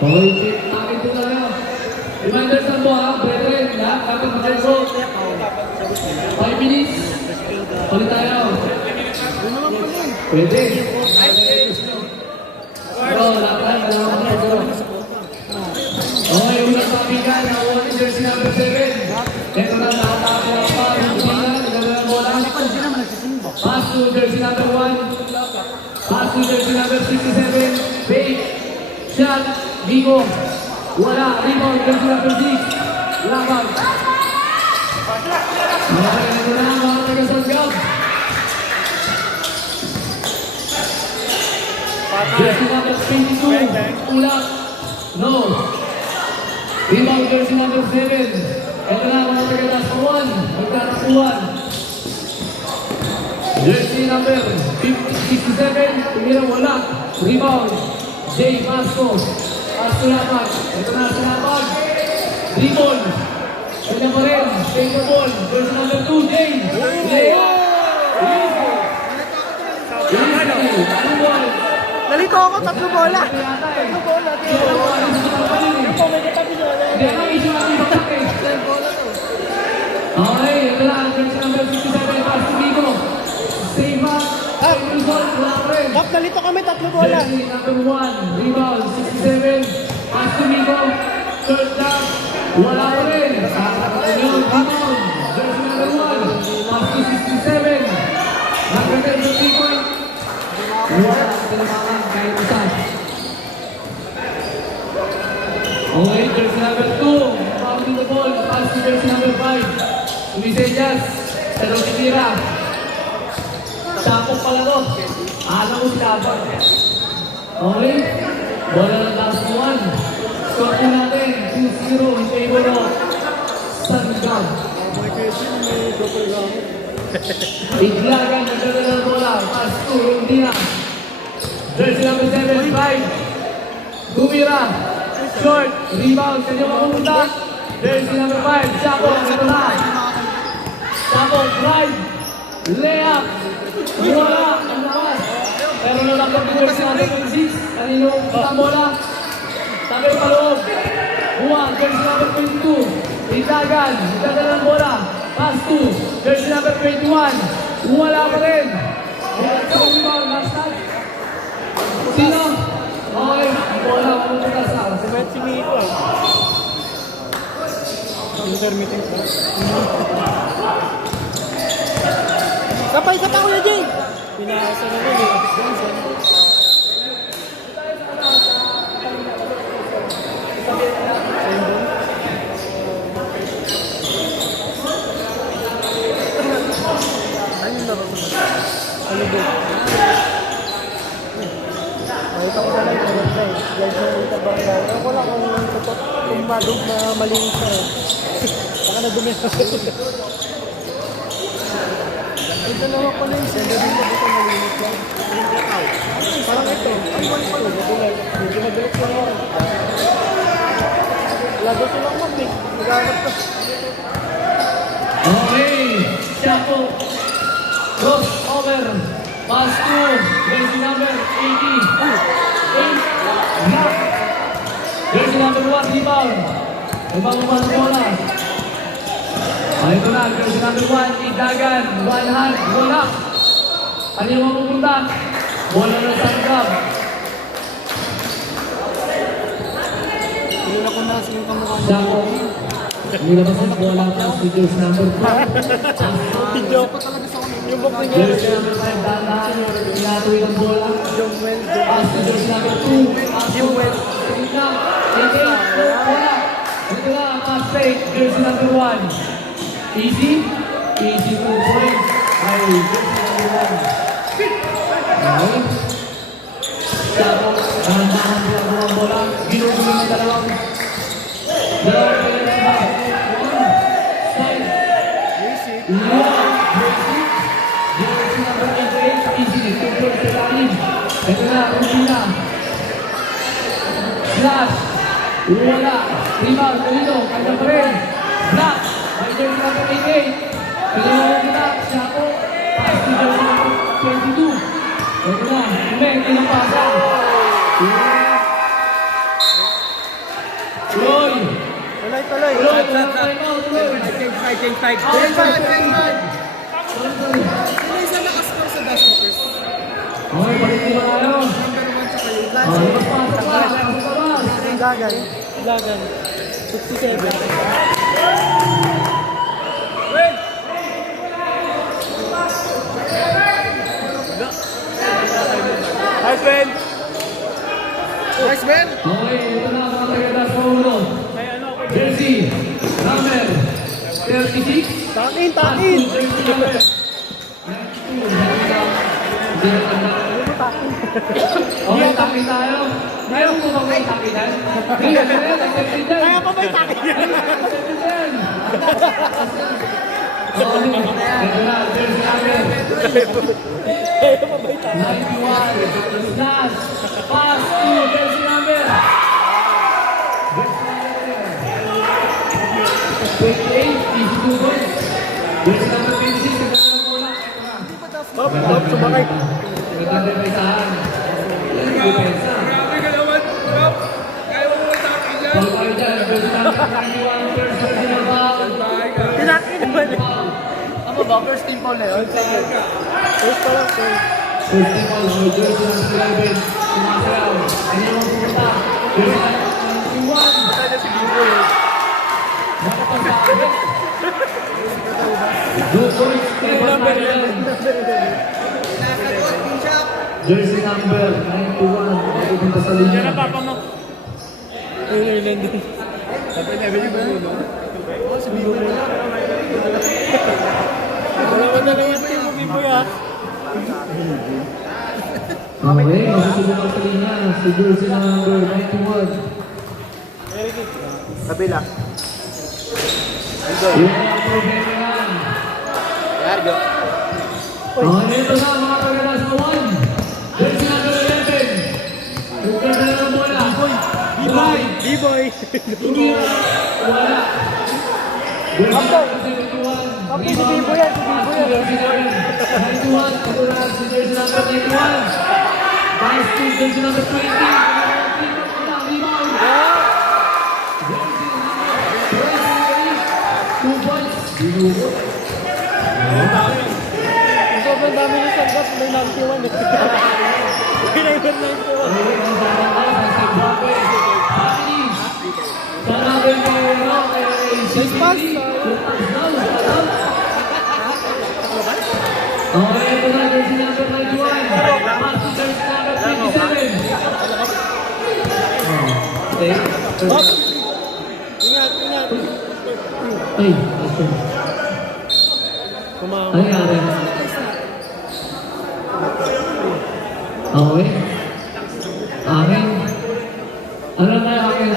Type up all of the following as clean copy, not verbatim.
Okay, akin po na lang. Reminders lang po ha, brethren, lahat kapag mag-also. 5 minutes. Ulit tayo. Pwede. Pero, lahat tayo, okay, unang pabigan, nakuha ni jersey number 7. Ito na, nakatapos pa. Nagagawin mo lang. Pass to jersey number 1. Pass to jersey number 67. Fake. Shot. Vigo. Wala. Rebound. Jersey number 6. Laban. Okay, ito na mga taga-Sangam. Jersey number 22. Ulak. No. Rebound jersey number 7. Ito na mga taga-Daspawan. Magkatapuan. Jersey number 67. Tumira wala. Rebound. Jay Masco. Pasco Lapan. Ito na sinapan. Dribble. Ito pa rin. Take the ball. Jersey number 2. Jay. Leo. Nalito ako, 3 bola. 3 bola. Yung po, may katabi nyo. Okay, ito lang. Jersey number 57. Pasco Vigo. Save up. Result. Wala pa rin. Kap, nalito kami, 3 bola. Jersey number 1. Rebound. 67. Pasco Vigo. Third down. Wala pa rin. Rebound. Jersey number 1. Pasco 67. Nagkakal sa 3-point. Wala. Pinamakan. Kahit isa. Okay, jersey number 2. Pounding the ball. Pass to jersey number 5. Sumisenyas. Pero titira. Sapok pala to. Alam mo sila ba? Okay. Bola ng last one. Score po natin. 2-0 in favor of Sangam. Iglagan. Nagdala ng bola. Pass to Rondina. Jersey number 7. 5. Gumira. Short. Rebound. Kanya makumunta. Jersey number 5. Sapok. Ito na. Sapok. Drive. Layup. Wala. Ang lakas. Pero nalakot yung jersey number 26. Kanino ang bola. Sabi pa loob. Juan. Jersey number 22. Itagan. Itagala ng bola. Pass to. Jersey number 21. Wala pa rin. Last touch. Sino? Okay. Ang bola. Mamunta sa. Si Metsi Miko. Intermittent ba? Kapay ka pa Kuya Jay! Pinasa na rin eh. Ano na ba? Ano ba? Nakita ko na lang yung maganda eh. Guys na yung tabangga. Ewan ko lang kung madog na malinis na eh. Baka nadumi na. Ay, dalawa pala yung sender din na dito malinis lang. Parang ito. Ay, wala pala. Medyo madalit lang ako. Lado silang mag-pick. Naghanap ka. Okay. Chapo. Crossover. Pass to jersey number 80. 8. Knock. Jersey number 1. Rebound. Ibang umang bola. Ito na. Jersey number 1. Idagan. One hand. Bola. Ano yung mapupunta? Bola ng Sangam. Hindi na ko na silang kamukhang Chapo. Nilabas ang bola pa si jersey number 4. video ko talaga sa kanya. Yung book niya. Jersey number 5. Dahan. Pinatuloy ang bola. Yung well. Pass to jersey number 2. Yung well. Wala. Ito na. Pass fake. Jersey number 1. Easy. Easy 2 points. Ay, jersey number 1. Okay. Chapo. Dahan-dahan sila po ang bola. Ginugulo ng dalawang players ba? Side. Jersey number 88. Easy. 2 points sa lalim. Ito na. Rondina. Slash. Wala. Rebound. Kanino. Kanya pa rin. Black. May jersey number 88. Pinawag na. Chapo. Pass to jersey number 22. Ito na. Umek. Inapasa. tuloy. Tuloy, walang timeout, tuloy. Change side. Sino isa nakascore sa Dust Makers? Okay, balik mo tayo. Number 1 sa kayo. Okay, pasok pa. Ilagan. Ilagan. 67. Nice, Ben. Nice, Ben! Okay, ito na mga taga-das sa ulo. Jersey, number 36. Takin. Jersey number 92. Okay, takin tayo. Meron po ba may takinan? Kaya pa ba yung takin? Okay, ito na, Jersey number Kaya pa ba yung takin? 91. Last, pass to Jersey number 28, 52 points. Jersey number 26, ito na ang bola. Ito na. Sumakay. Maganda may saan. Yan ang depensa. Grabe ka naman, Rob. Kaya mo matapin yan. Ball tayo dyan. Jersey number 91, first personal foul. Tinakin naman eh. Ano ba? First team foul na yun? First pa lang. First team foul, so Jersey number 11. Sumasayaw. Ano yung pumunta? Jersey number 91. Kaya si Bibo eh. Nakapagsabi. 2 points. Number 11. Jersey number 91. Pupunta sa linya. Papa mo. Ayun din. Dapat level yung bulo. Si Bibo mo. Wala ko na lang yung team mo, Bibo ya. Okay, masusunod ang sa linya. Si Jersey number 91. Kabila. Yung mga problema yan. Yargo. Okay, ito na mga pagkakas na 1. Jersey number 11. Bukod na lang bola. Boy. B-boy. Tumira. Wala. Jersey Kapto. number 71. Kapto si Bibo yan. Si Bibo yan. Jersey number 91. Ito na si Jersey number 91. Pass to Jersey number 20. Rebound. Jersey number 28. 2 points. Binugot. Sobrang dami ng sanggap. May 91 eh. May 91. Nice pass. Okay, ito na, jersey number 91. Pass to jersey number 27. Okay. Ingat. Ay, ito. Kumawa. Ano nangyari? Okay. Akin. Ano tayo akin?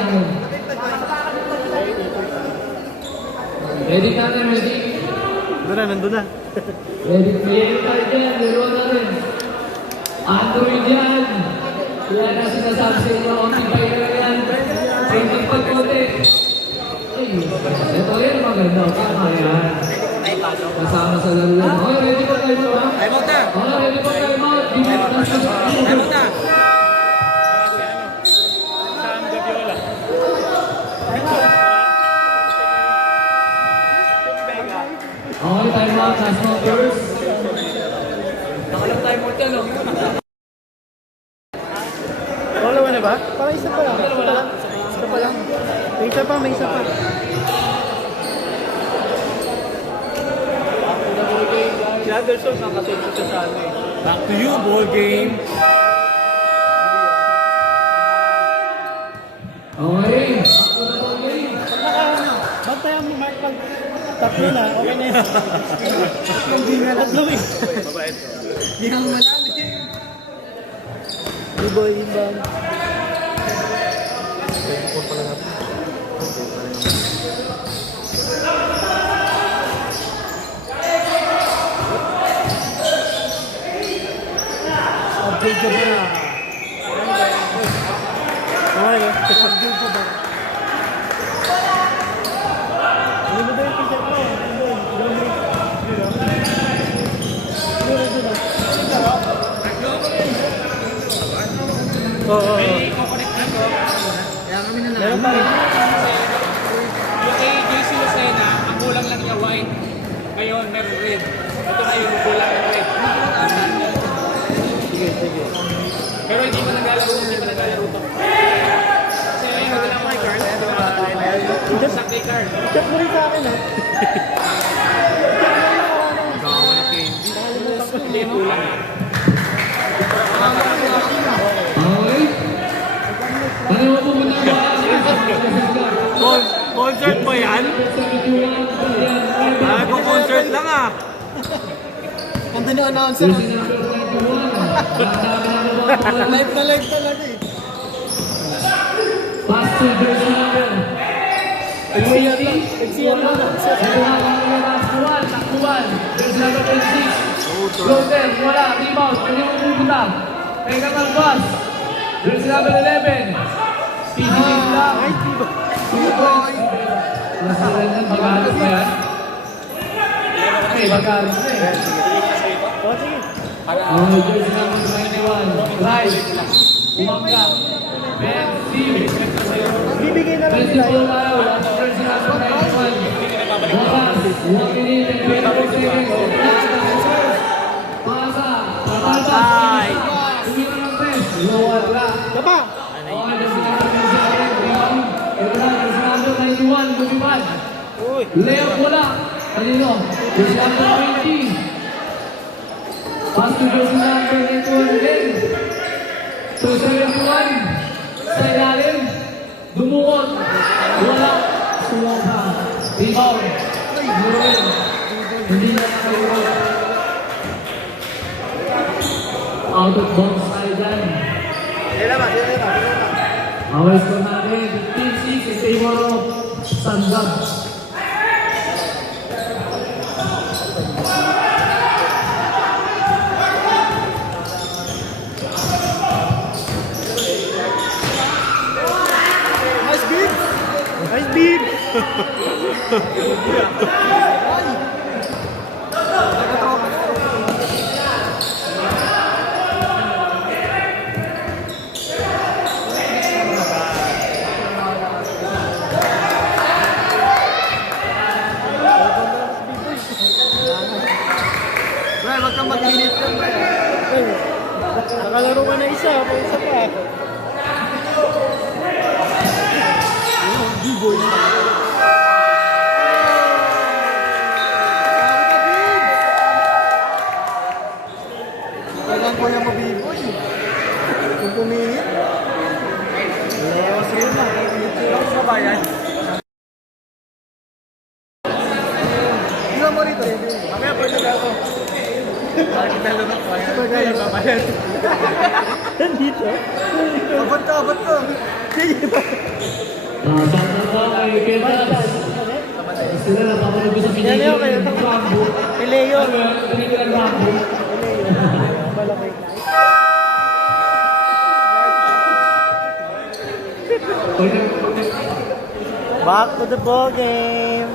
Ready ka na, ready? Nandun na. Ready tayo dyan, dalawa na rin. Android yan. Kaya na sinasabi sa inyo, onti-pay na lang yan. Painting pag-kote. Ay, ito yan, maganda. Tama yan. Kasama sa laro yan. Okay, ready pa tayo ba? Time out na. Okay, ready pa tayo ba? Time out na. Sam Gaviola. Okay, time out. Last numbers. Nakalang time out yan, oh. Wala na ba? Parang isa pa lang. Isa pa lang. May isa pa. Si Anderson, nakasunod siya sa ano eh. Back to you, ball game. Okay. Ako na po game. Bantayan mo, Mark. Pag tatlo na, okay na yun. Tatlo eh. Hindi kang malalim. B-boy, inbound. Upgrade ka ba? Okay, upgrade ka ba? Ano ba yung t-shirt mo? Oo. Kaya kami na lang. Meron pa rin. Ngayon, meron red. Ito na yung bola ng red. Sige, sige. Pero hindi pa naglalaro to. Kasi ngayon, wala mo kay Carl. Sa kay Carl. Check mo rin sa akin ha. Hindi, kulang. Okay. Ano mo pumunta ba? Concert ba yan? Kung concert lang ah. Kanta ni announcer. Live na live talaga eh. Pass to jersey number. Nagsiyan mo na. Takbuhan. Jersey number 26. Floater, wala. Rebound. Kanya mo pupunta. Mega Malbas. Jersey number 11. PDD lang. 2 points. Nasiran yan. Bagalos ba yan? Okay, bagalos na eh. O, sige. Oh, jersey number 21. Drive. Umangga. Ben Steve. Bibigay na lang Jersey nila. number 21. Jersey number 91. Bukas. Walking in and 24 seconds. Pasa. Patay. Tumira ng press. Wala. Dapa! Okay, jersey number 27. Rebound. Ito na, jersey number 91. Lumipad. Uy! Layup wala. Kanino? Jersey number 20. Pass to jersey number 21 again. 271. Sa ilalim. Dumukot. Wala. Sumobra. Rebound. Murin. Hindi na nakalimutan. Out of bounds tayo dyan. Away score natin. 15-6 in favor of Sandab. Nice beat. Nice beat! Bro, wag kang mag-init ka, bro. Ay, nakalaro ka na isa. Pa isa pa. B-boy. Kailan ko yung mabiboy? Kung puminit. Lewas rin na. Tapos na ba yan? Ilan mo rito? Mamaya pwede na ako. Bakit nalunok pa yan? Kaya babayad. Nandito. Abot ka, abot ka. Sandab daw kay Ketas. Sila na papalag ko sa Yan pinigil yun kayo. ng Rambo. Pileo. Ano yan? Pinigil ng Rambo. Malaki. Back to the ball game.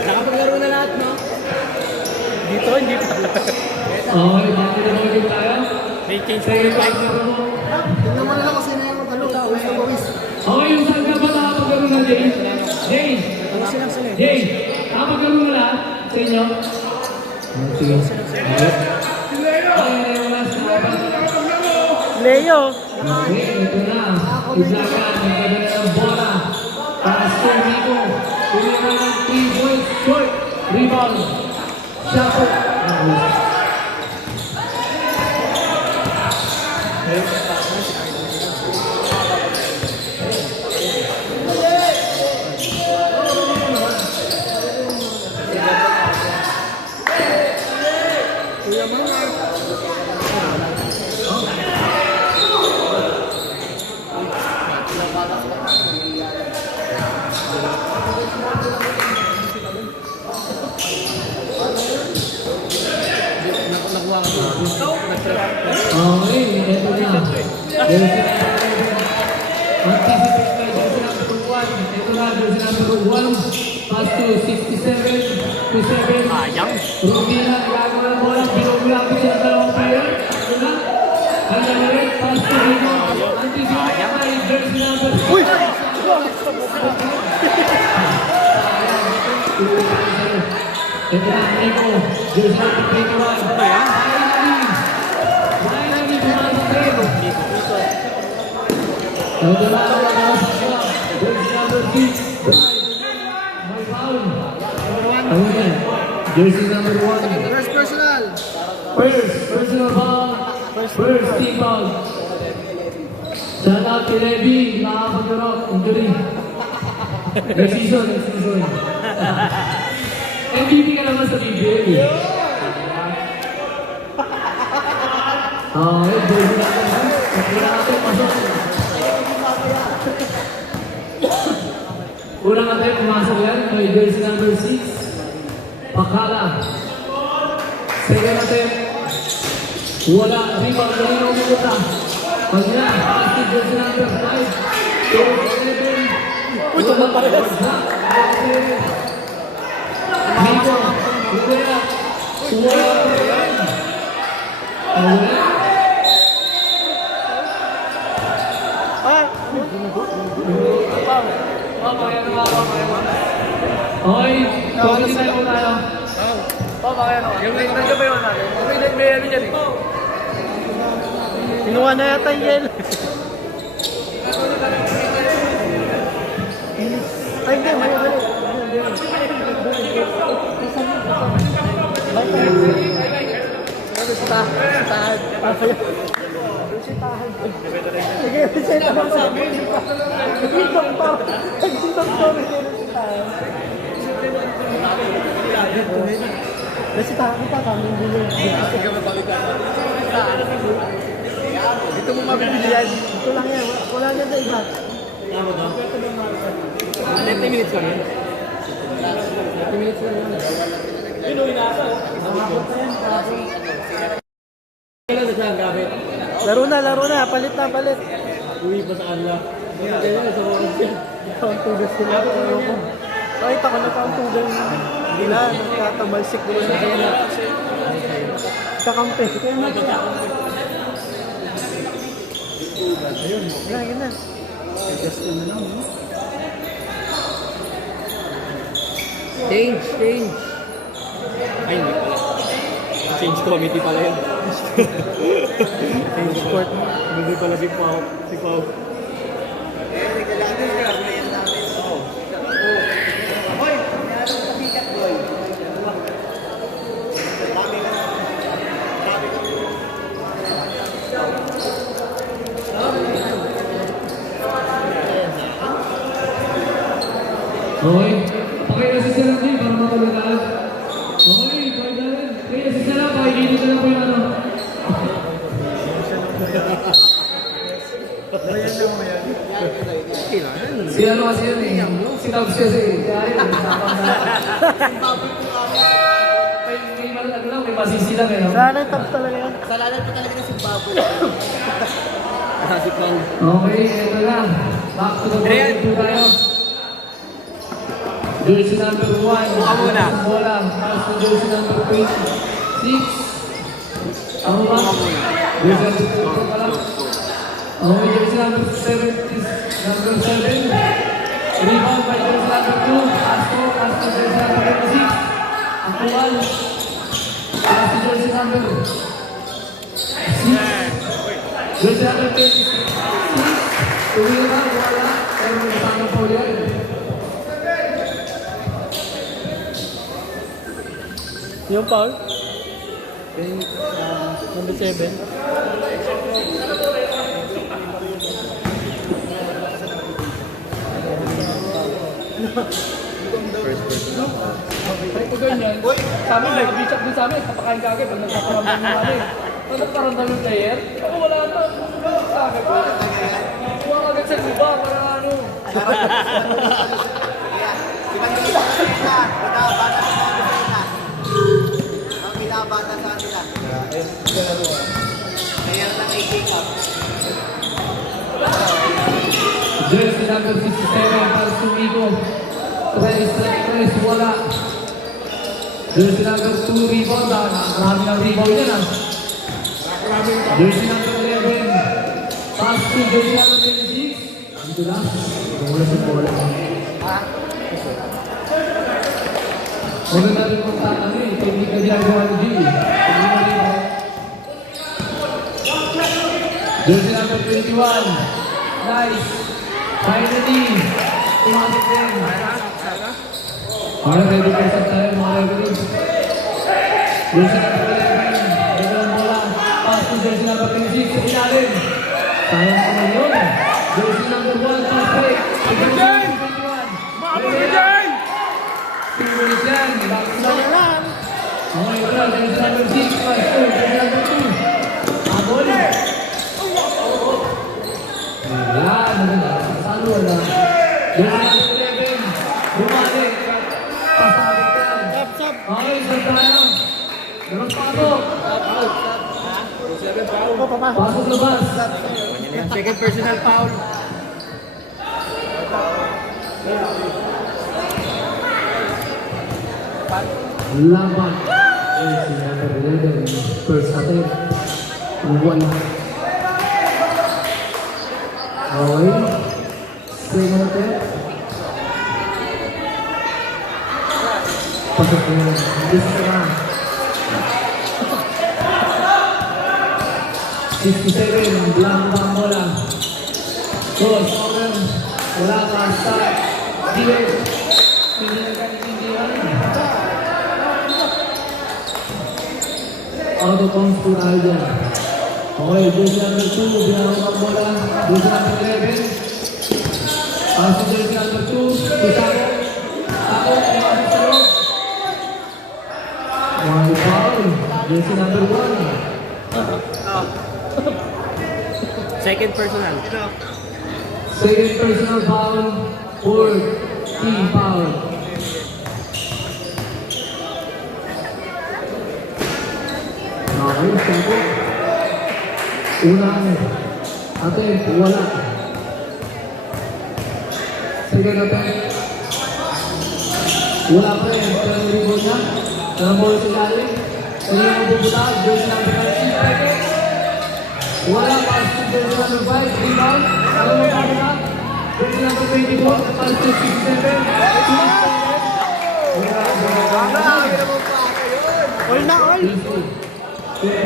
Nakapaglaro na lahat, no? Dito, hindi pa. Okay, bakit na mga tayo? May change Say it back na po. Tingnan mo na lang kasi na yung ano, pawis na pawis. Okay, yung Sandab ba nakapagano na Jay? Jay! Jay! Nakapagano na lahat sa inyo? Sige. Okay, yung last na ba? Leo. Okay, ito na. Iblakan, nagpadala ng bola. Pass to Rico. Tumira ng 3 points. Short. Rebound. Shot. Okay, ito na. Anticipate na jersey number 1. Ito na, jersey number 1. Pass to 67 to 7. Sayang. Rubina, nagagawa ng bola. Pinag-lapit siya sa dalawang player. Ito na. Ang lalawin, pass to Rico. Anticipate na jersey number 1. Ito na, Nico. Jersey number 21. Ano yan? Finally, pumasok rin. Ito na, jersey number 6. May foul. Ano yan? Jersey number 1. First personal. First, personal foul. First team foul. Shout out kay Levi, nakakapag-rock, injury. Next season. MVP ka naman sa BBL eh. Okay, jersey number 6. Una natin, pasok. Una natin, pumasok yan. May jersey number 6. Pakala. Second natin. Wala. Rebound. Wala yung umuta. Pagna. Plastic jersey number 5. Uy, ito na parehas. Nico. Wala. Wala. Ay! Okay. Focus tayo muna tayo. Yung nandiyan ba yun natin? May ano dyan eh. Kinuha na yata yung yelo. Ay, hindi. Mali. Sitahan. Sige, sitahan. Nag-sitang pa. Nasitahan pa kami bilog. Ito mo mabibili yan. Ito lang yan. Wala na sa iba. 30 minutes kami. 30 minutes lang yan. Kailan na siya ang gamit? Laro na. Palit. Uwi pa sa kanila. Ikaw ang tugas nila. Ayoko. Nakita ko na ang tugas nila. Nagkatamalsik ko sa kanila. Kakampi. Ayun. Yun na. Adjust ko na lang. Change. Ay, hindi pala. Change committee pala yun. Change court. Hindi pala si Pao. Okay. Pakita si Sarah din para matulagan. Okay, pakita si Sarah. Pakikita na po yung ano. Si ano kasi yun eh. Si Tabs kasi. Kaya yun. May malag lang. May masisi lang eh. Sana top talaga yan. Okay, ito na. Back to the ball tayo. Jersey number 1. Buka muna. Bola. Pass to jersey number 26. Ako ba? Jersey number 2 pala. Okay, jersey number 7. Number 7. Rebound by jersey number 2. Pass to jersey number 26. Actual. Pass to jersey number 6. Jersey number 26. Tumira, wala. Pero may kasama po yan. Yung foul? Number 7. Ito ganyan. Sa amin, nag-reach din sa amin. Kapakain ka agad. Pag nagkakaramdam mo namin. Pag nagkaramdam yung player, ako wala na. Agad ko. Huwag agad sa iba. Para ano. Jersey number 67 para Sumigo. Tres, wala. Jersey number 2 rebound. Marami ng rebound yan ah. Jersey number 11. Pass to jersey number 26. Dito na. Bola sa bola. Maganda rin kung ano eh, technique na ginagawa ni G. Jersey number 21. Nice. Finally. Tumasok din. Okay, ready for some tayo mga referees. Jersey number 11. Gagawin bola. Pass to jersey number 26 sa ilalim. Sayang naman yun. Jersey number 1. Pass break. Jersey number 21. Maabot ka dyan! 2 minutes yan. Back to Sana lang. okay, wala. Jersey number 6. Pass to jersey number 2. Abol. Yan, maganda. Saan wala? Jersey number 11. Bumalik. Pasabit yan. Sab. Okay, saan tayo? Meron pasok. Papasok. Pasok labas. Second personal foul. Laban. Jersey number 11. First attempt. Wala. Okay. Second attempt. Pasok na yan. Bisa na. 67. Blanco ang bola. Cross. Over. Wala ka. Start. Diles. Pinagkaintindihan. Out of bounds po tayo dyan. Okay, jersey number 2, binawag ang bola. Jersey number 11. Pass to jersey number 2, Kusako. Ako, kumapit sa loob. One foul, jersey number 1. Second personal. Second personal foul, fourth team foul. Okay, Kusako. Unang attempt, wala. Second attempt. Wala pa rin. Pero rebound na. Nambol sa ilalim. Kanya ang puputa. Jersey number 19. Wala pa si jersey number 5. Rebound. Ano mo pa rin? Jersey number 24. Pass to 67. All na, all. 2 points. Okay.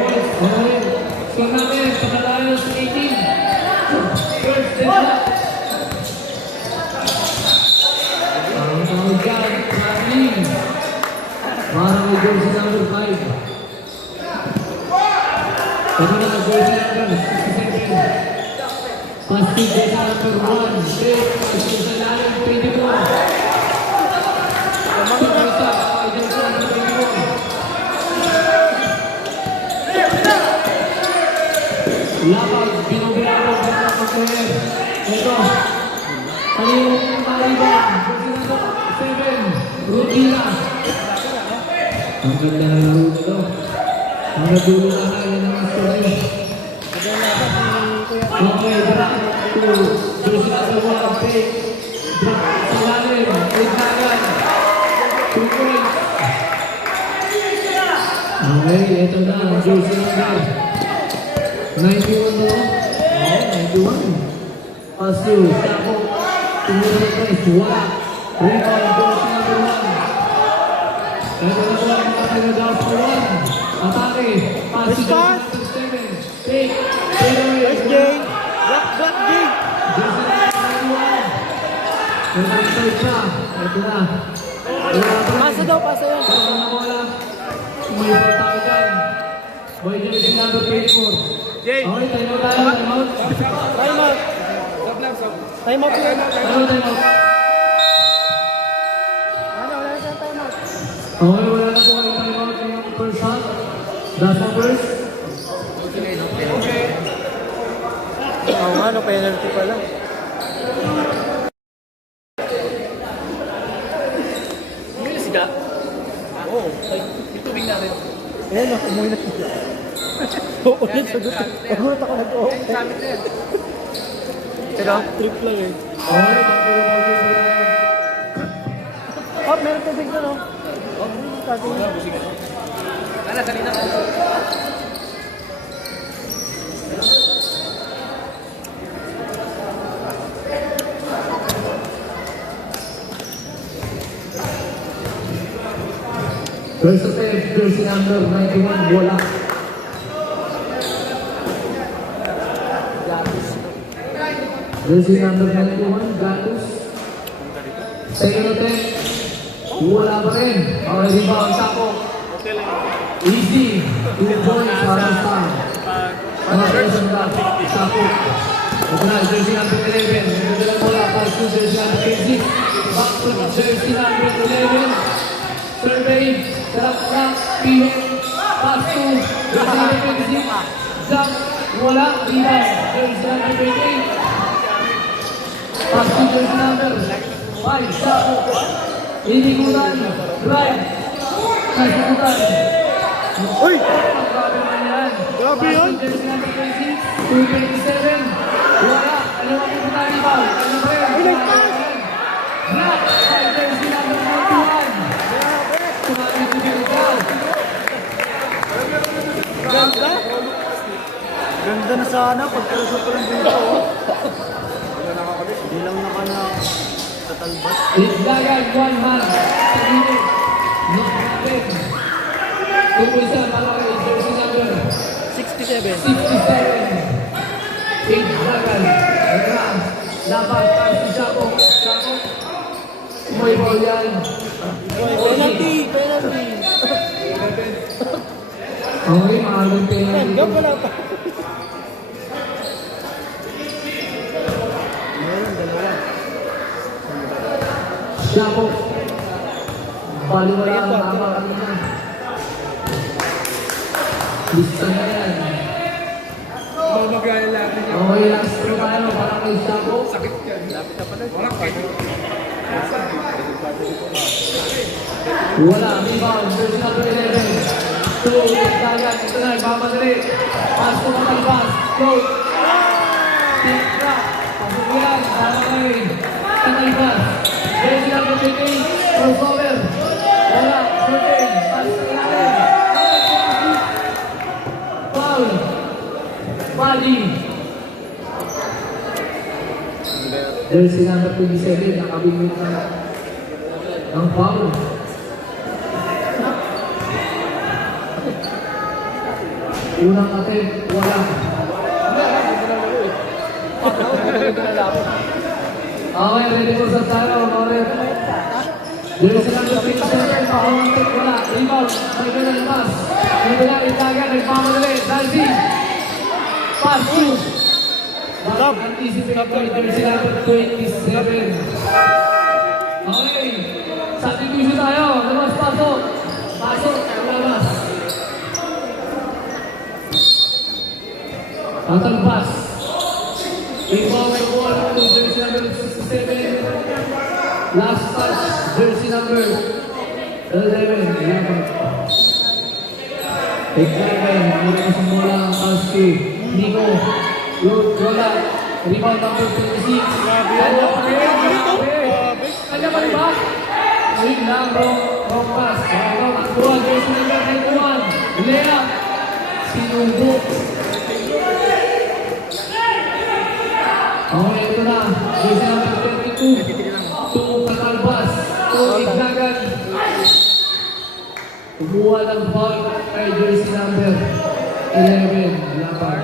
Score namin. Pagkalayo sa 18. First set. Ang tawag dyan, traveling. Parang may jersey number 5. Ito na, jersey number 67. Pass to jersey number 1. Take, pass to sa lalim, 24. Super stop, jersey number 24. Lapag, binubiyado, binubiyado. Ito. Kalimutan yung taliban. Jersey number 7. Rutina. Ang ganda na laro nito. Ang nadulo na kaya ng story. Okay, drop to jersey number 1. Pick. Drop sa lalim. Ignagan. 2 points. Okay, ito na. Jersey number 91 no? Oo, 91. Pass to Sako. Tumulong na guys. Wala. Rebound. Jersey number 1. Ito na po ang nakagagaw sa 1. Atake. Pass to jersey number 7. Take. Yes, Jay. Black, Jay. Jersey number 91. Ito na siya. Ito na. Pasa daw, pasa yan. Ito na bola. Sumayot tayo dyan. Boy jersey number 24. Jay! Okay, time out tayo. Time out. Time out. Time out yan. Time out. Ano, wala siyang time out. Okay, wala na po kayo time out yung first shot. Last one first. Oo nga, no, penalty pala. Bilis ka? Oo. May tubig natin. Ayan, no, umuwi na siya. Ulit sa gusto. Nagulat ako nag-o. Samit na yan. Teka, trip lang eh. Okay, Oh, meron tubig na, no? Sabi niya. Ano, kanina ko. First attempt, jersey number 91, bola. Jersey number 91, Gatus. Second attempt, wala pa rin. Okay, rebound, Sako. Easy, 2 points para sa first and Sako. Ito na, jersey number 11. Ito na bola, pass to jersey number 26. Back to jersey number 11. Survey, sarap na, pihit, pass to jersey number 26. Jump, wala, rebound, jersey number 28. Pass to jersey number 5, Sako. Inikutan, drive, nasikutan. Uy! Grabe naman yan. Grabe yan. Pass to jersey number 26, 227. Wala, ano ang pupunta rebound? Ano ba yan? Black, by jersey number 91. Tumamit si Bilbao. Ganda? Ganda na sana pagkalasot ko ng dito. Hindi lang nakana sa talbas. Itlagan, one hand. Pagilid. Knock natin. Tupulsa, malaki. Jersey number 67. 67. Itlagan. Ayan. Laban, pass to Sako. Sako. May ball yan. Penalty! Penalty! Okay, maagang penalty. Gap wala pa. Meron, dalawa. Sako. Baliwala ang tama kanina. Lista na yan. Okay, last throw tayo para kay Sako. Wala, rebound, jersey number 11. Two, Itlagan, ito na, ipapadali. Pass to Matalbas, go. Tip trap, pasok yan, para kay Matalbas. Jersey number 15, crossover. Wala, shooting, pass to ilalim. Foul. Body. Jersey number 27, nakabingit na ng foul. Unang attempt, wala. Okay, ready for sa tayo, Maurel. Jersey number 27, pahawang attempt, wala. Rebound, may ganun pass. Ito na, Itlagan, nagpamadali. Dalsi. Pass, shoot. Bakit anticipate ko, jersey number 27. Okay. Substitution tayo. Labas, pasok. Pasok, labas. Tatalpas. Ikaw may ball to jersey number 67. Last touch, jersey number 11. Itlagan, nilipas ang bola ang Kalski. Nico, Lola, rebound number 26. Kanya pa rin. Kanya pa rin ba? Ayun lang, wrong pass. Takbuhan, jersey number 91. Lea, sinubok. Okay, ito na. Jersey number 22. Tung Katalbas. Tung Itlagan. Kumuha ng ball kay jersey number 11. Laban.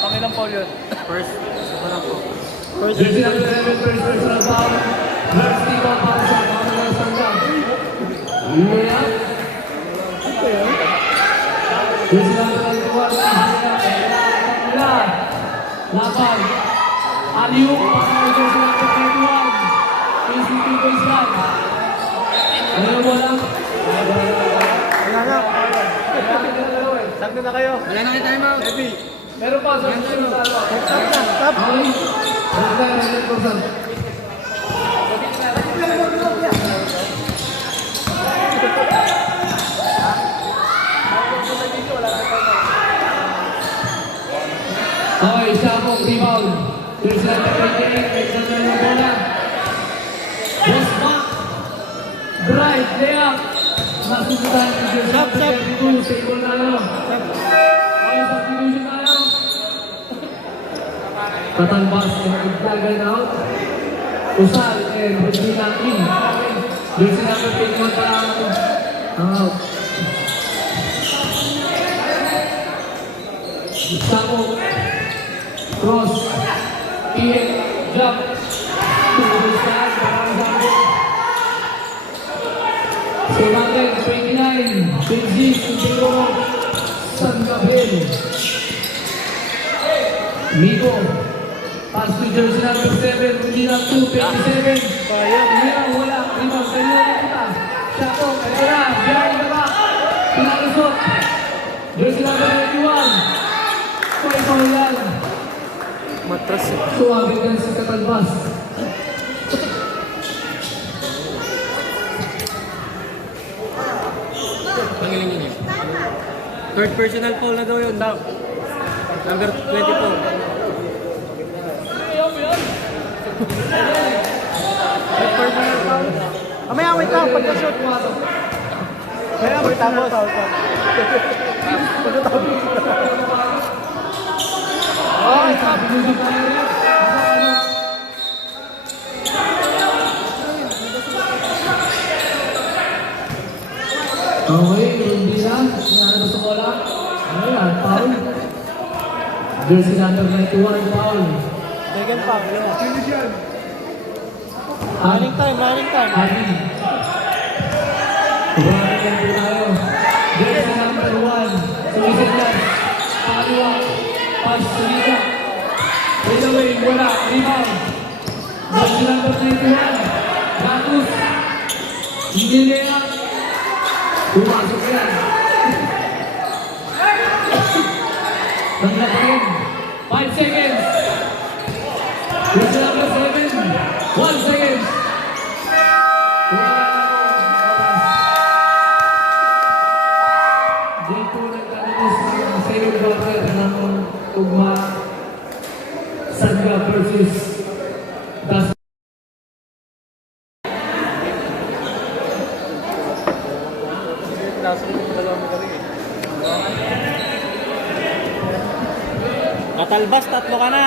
Pangilang foul yun? First. Jersey number 11, first personal foul. First team of foul sa Panginoon Sanggang. Lea. Jersey number 91. Lea. Laban. Aliu. Jersey number 31. PCP baseline. Ano yung bola? Wala na. Sakto na kayo. Wala na kayo time out. Heavy. Meron pa sa sunod na ano. Stop. Okay. Ready for some. Okay, Shabong rebound. Jersey number 28, Alexander ng bola. Bosma. Drive, layup. Masusutan ng jersey number 32. Stable na ano. Okay, substitution tayo. Katalbas and Itlagan out. Usal and Regina in. Jersey number 21 pa lang ako. Ang out. Gustavo. Cross. Kick. Jump. Tulos ka. Parang sabi. So natin, 29. Benji. Siguro. San Gabriel. Miko. Pass to jersey number 7. Hindi na 2. 27. Wala. Rebound. Kanina na kita. Chapo. Ito na. Behind the back. Pinalusot. Jersey number 21. Foul yan. Matras eh. Suwabe ka sa katalbas. Pangiling yun. Third personal foul na daw yun. Number 24. Third personal foul. Mamaya, wait lang. Pagka-shoot. Kaya, wait tapos. Pagkatapos. Ay, sabi mo sa kanya. Okay, hindi na. Nanalo sa bola. Ayan, foul. Jersey number 91, foul. Second foul. Running time. Adi. Running time po tayo. Jersey number 1. Sumisid yan. Pakaliwa. Pass to Lina. Right away, wala. Rebound. Jersey number 91. Ratus. Hindi nila. Pumasok yan. Nanggap rin. 5 seconds. Jersey number 7. 1 second. Diyan po nagtatapos ng second quarter ng tugma Sangga versus Das. Katalbas, tatlo ka na.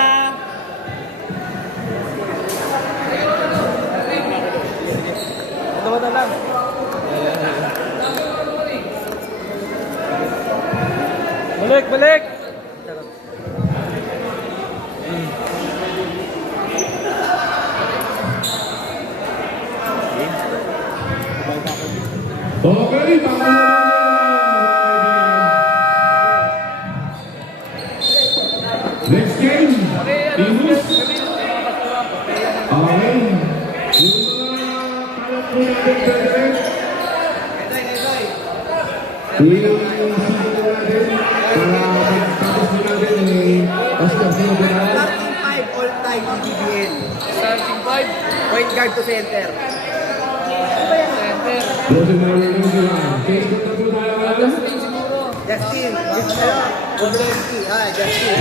Dalawa na lang. Balik. Okay, next game, Imus. Okay. Starting 5 all time in DBL. Starting 5. Point guard to center. Justin. Justin.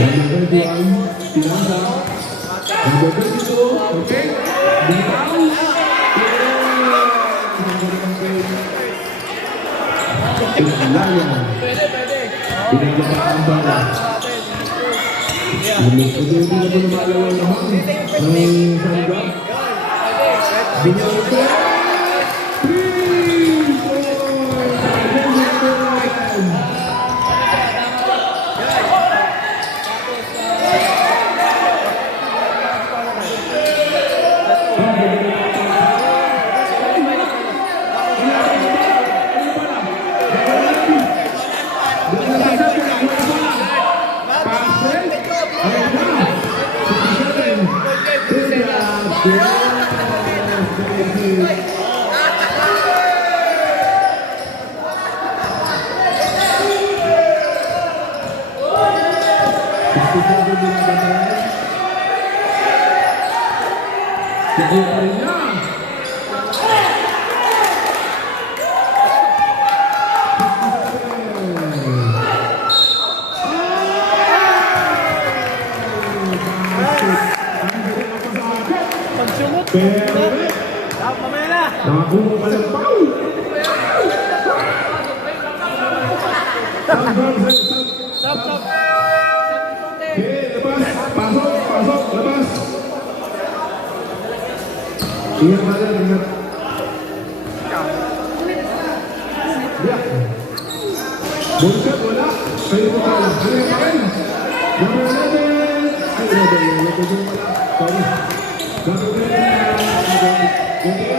Pagsumot. Mamaya na. Nakakuha ka ng foul. Stop. Okay, labas. Pasok, labas. Ingat. Bullshot, wala. Kayo po tayo. Ano yung kain? Number 11. Ay, number 11 wala. Sorry. Number 11. Bigla.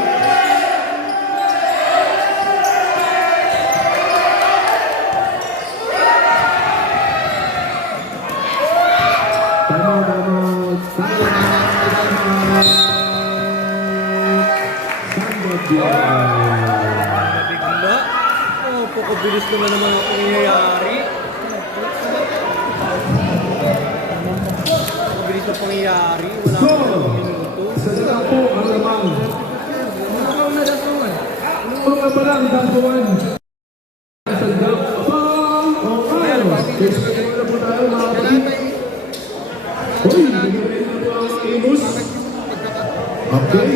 Oh, pakabilis naman ang mga pangyayari. Pakabilis na pangyayari. Wala pa ng minuto. Sa po ang lamang. Ano nga pala ang dasuan? Sa dap. Kaya na po tayo mga kapatid. Hoy, nagiging na po ang imus. Okay.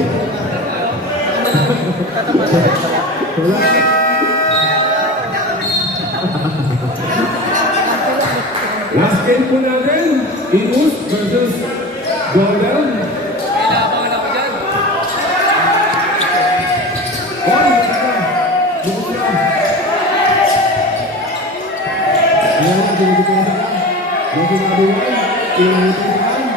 Wala. Last game po natin, Imus versus Golden. Kailangan ako dyan. Hoy, bukod lang. Ayan na, binibigyan na lang. Medyo nabuhay. Ilang ito na lang.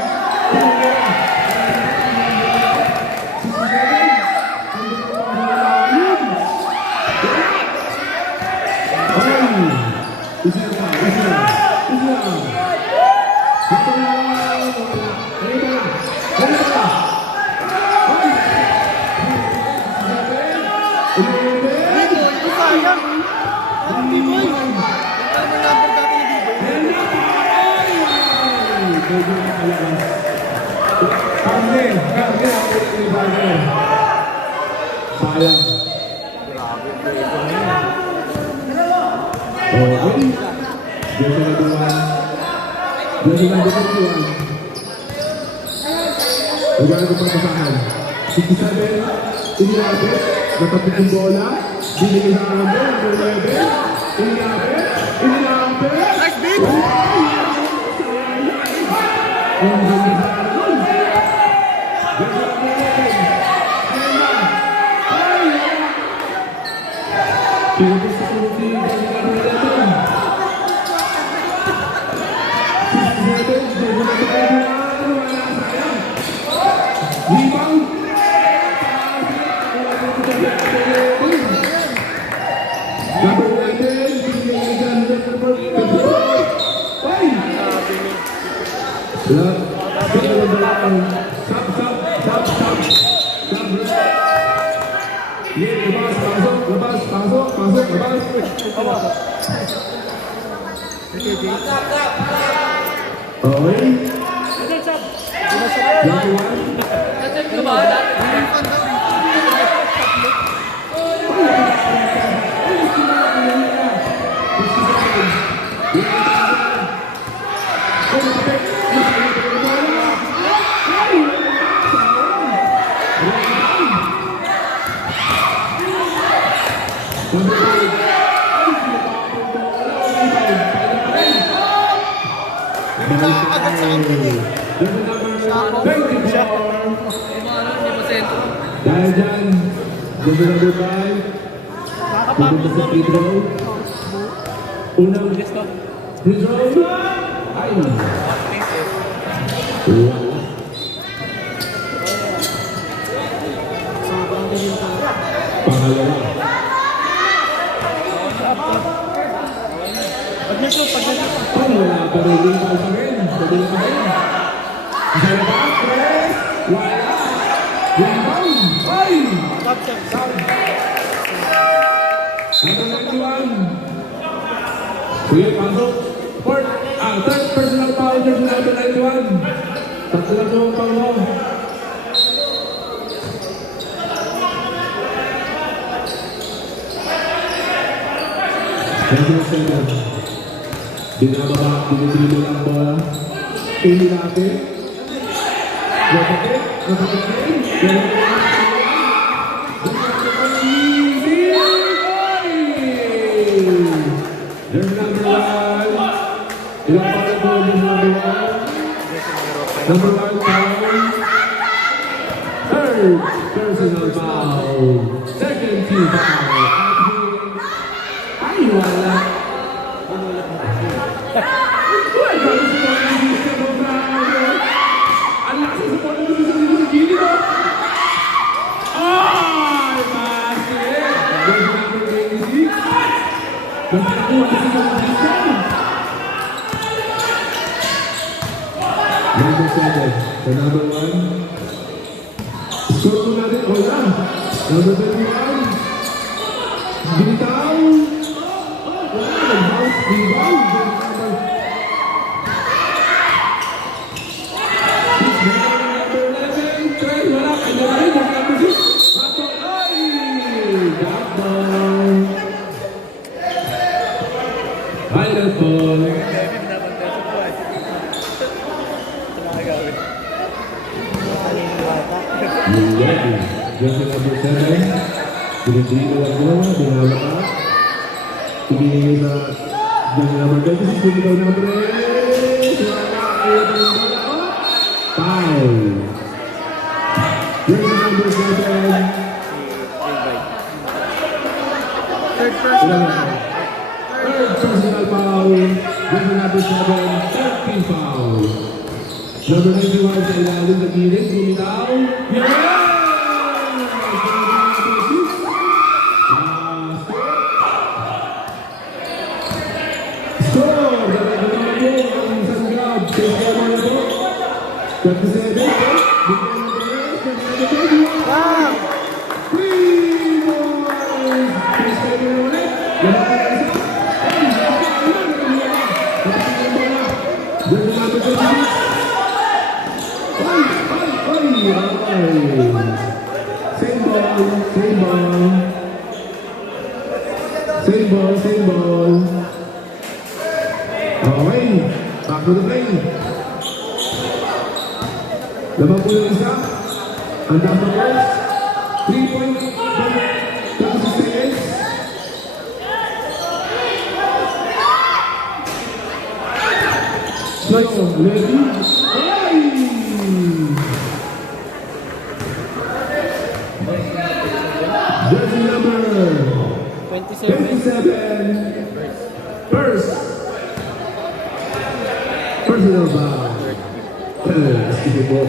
Sayang. Okay. Dito na dumaan. Dito na dumaan. Huwag ko pagkasahan. 67, inilapit, natapit yung bola, binigay sa number 11, inilapit, nice beat! Ang ganda sa alam. Dito sa kulti, rebound. Number 19, labas, pasok, labas. Okay. Nandiyan ka ba? Dahil dyan, ganda na Dubai, pupunta sa free throw. Unang free throw, ay! Pangalawa. Ay, wala pa rin din pa rin. Sabi na pa rin. Isa na ba? Press! Wala! Rebound! Ay! Number 91. Sige, pasok. Third personal foul, jersey number 91. Tatlo na yung pang mo. Binababa, binibili ang bola. Pili natin. Napakit. There's number 1. Ilang pala po yung number 1? Number 1 foul. Third personal foul. Second team foul. Ay, wala. Nagkakuha kasi ng Jason. Number 7. So number 1. Score mo natin. Wala. Number 21. Bitaw. Wala. Nag-bounce. Rebound. Number 11. Trey. Wala. Kanya rin. Number 6. Pato. Ay! Got ball. Final ball. Lagi. Jersey number 7. Pinagdino ang ginawa. Binawa ka. Tumingin sa jersey number 26. Bumitaw number 8. Wala. Ayaw pa yung bola. Foul. Jersey number 7. Third personal na. Third personal foul. Jersey number 7. 13 foul. Number 91 sa ilalim sa gilid. Bumitaw. Yeah! Score! Dalawa po ang isang grab. Kaya mo na po. 27. Bang! 3 boys! Please kayo na ulit. Laban na isa. Ay! Kapatid ang bola. Jersey number 26. Ay! Same ball. Okay, back to the play. Laban po yung isa. Ang number first. 3 point. 36 seconds. So, ready? Ay! Jersey number 27. First. Personal foul. Sige po.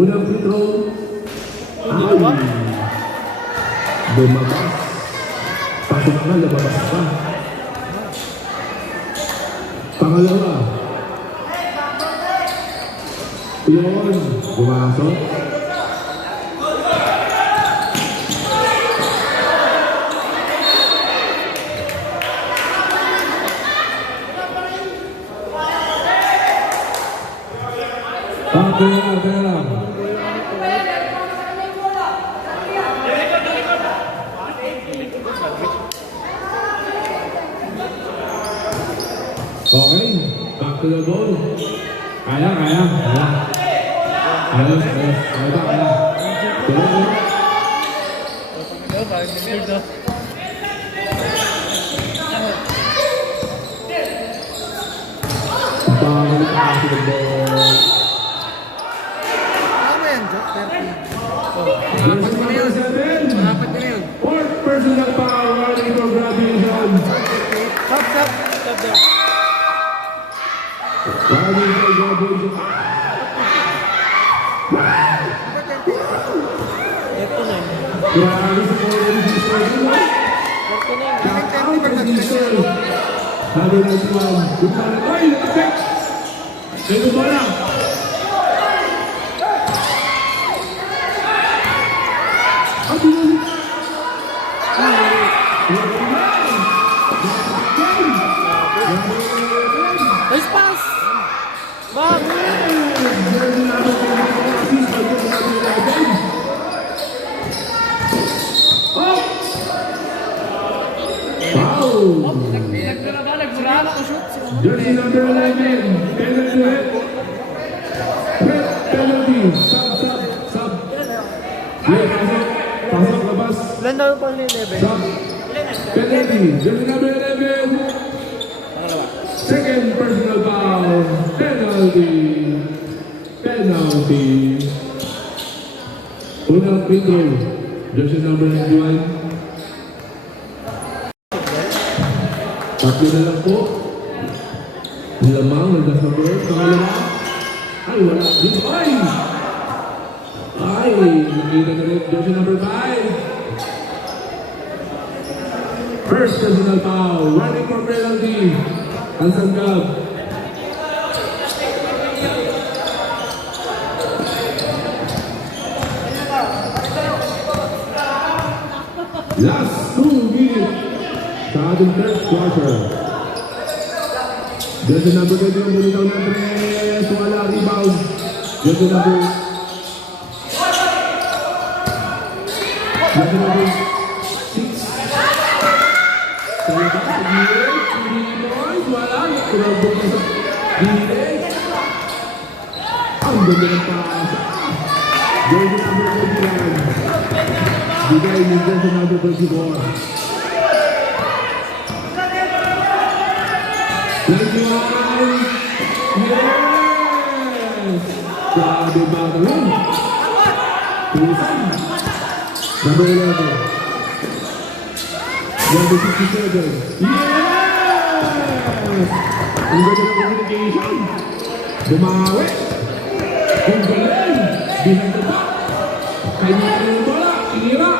Unang free throw. Ay! Lumabas. Pasok na, lumabas pa. Pangalawa. Yun. Pumasok. Kaya lang. Okay, back to the ball. Kaya. Back to the ball. Jersey number 7. Fourth personal foul, running for graduation. Stop there. Running for graduation. Ito na. Grabe sa corner ni Giselle. Ito na. Shout out to Giselle. Number 91. Good morning. Oy, effect. Ito ba na? Nice pass! Bang! Jersey number 11, penalty, sub. Pasok, labas. Ilan daw pa ni 11? Sub, penalty, jersey number 11. Second personal foul, penalty. Unang free throw, jersey number 91. Tatlo na lang po. Lamang, nagdas na bro. Pangalawa. Ay, wala. Dito. Ay, nakita na rin. Jersey number 5. First personal foul. Running for penalty. Ang sanggab. Last 2 minutes sa ating third quarter. Jersey number 20 ang bumitaw ng tres. Wala rebound. Jersey number 6. Sa labas, sa gilid. Pilipoy. Wala. Kurabog na sa gilid. Ang ganda ng pasa. Jersey number 21. Bigay ni Jersey number 24. 21. Yes! Grabe ba naman? Tulisan. Number 11. Number 67. Yes! Ang ganda ng communication. Bumawi. Ang galing. Bilang ka pa. Kaya niya yung bola. Inira.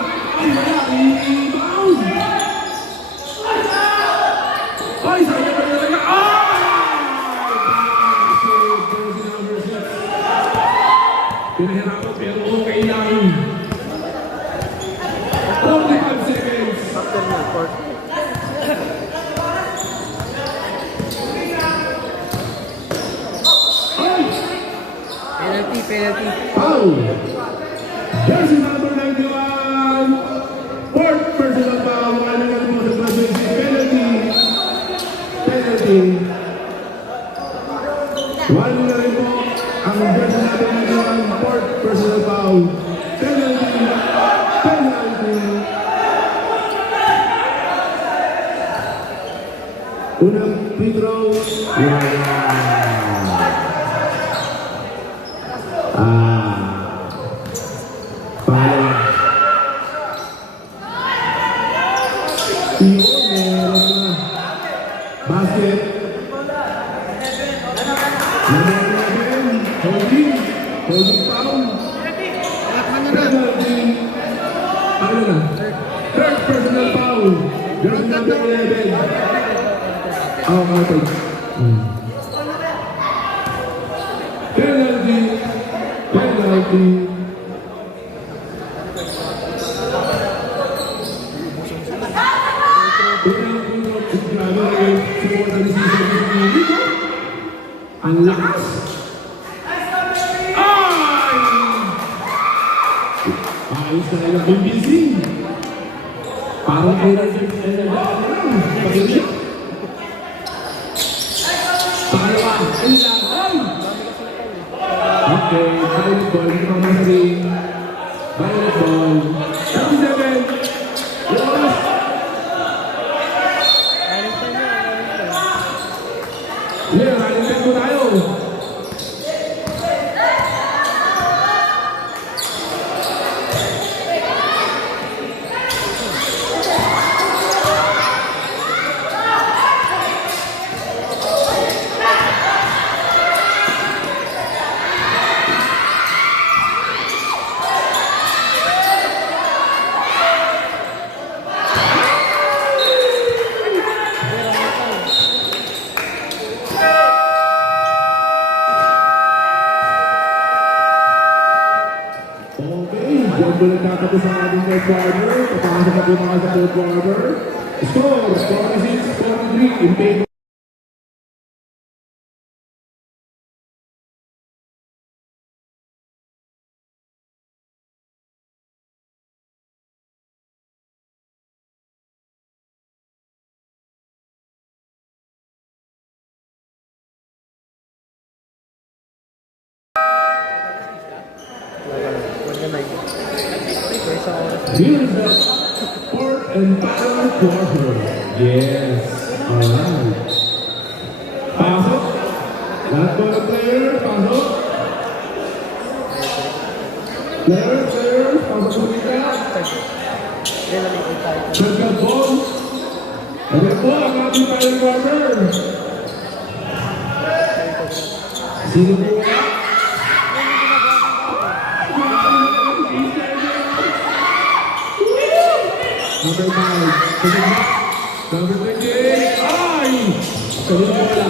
Ang wala. Rebound. Ay, sayang pa talaga. Pinahirapan pero kailangan. 45 seconds. After the court. Ay! Penalty. Foul! Jersey number 91. Fourth personal foul. Ano nga po sa graduation? Penalty. One na rin po ang jersey number 91. Fourth personal foul. Penalty. Unang free throw. Pangalawa. Meron na. Basket. Number 11. Holding foul. Penalty. Ano na? Third personal foul. Jersey number 11. Okay. Penalty. Ang lakas. Ay! Ayos na lang yung busy. Parang energy pag-iyak. Pangalawa. Ang lakas. Okay, violet ball. Hindi pa masing. Violet ball. 37. Yes. Yeah, running time po tayo. Diyan po nagtatapos ang ating third quarter. Papasok na po mga sa fourth quarter. Score, 46-43 in favor. Here's the fourth and final quarter. Yes. Alright. Pasok. Lahat po ng player. Pasok. Player. Pasok po kita. Circle ball. Ayan po ang ating final quarter. Sino po wala? Number 5. Number 28. Ay! Kanina bola.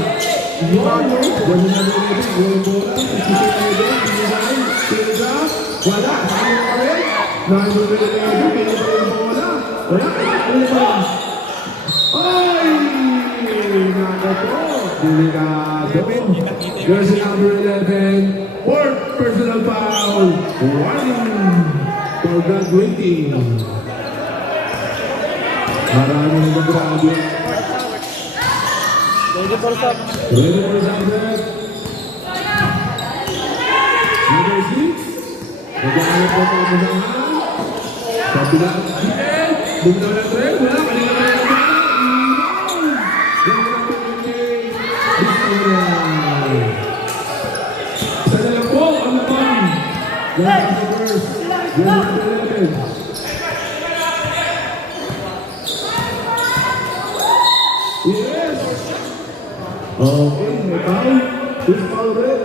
Yun. Wala na natin. Walang bola. Susunod. Pinagay. Pinagay. Wala. Saan mo pa rin? Number 11. Pinagay yung bola. Wala. Ano ba? Ay! Nakato. Delikado. Jersey number 11. Fourth personal foul. Warning for graduating. Marami na nag-graduate. Ready for shot. Ready for subject. Number 6. Nag-aanap po ang masahan. Kabila. Bumitaw na trend. Wala. Kanina na yung isa na lang po ang naman. Number 11. Yes! Okay, may foul. Who's foul red?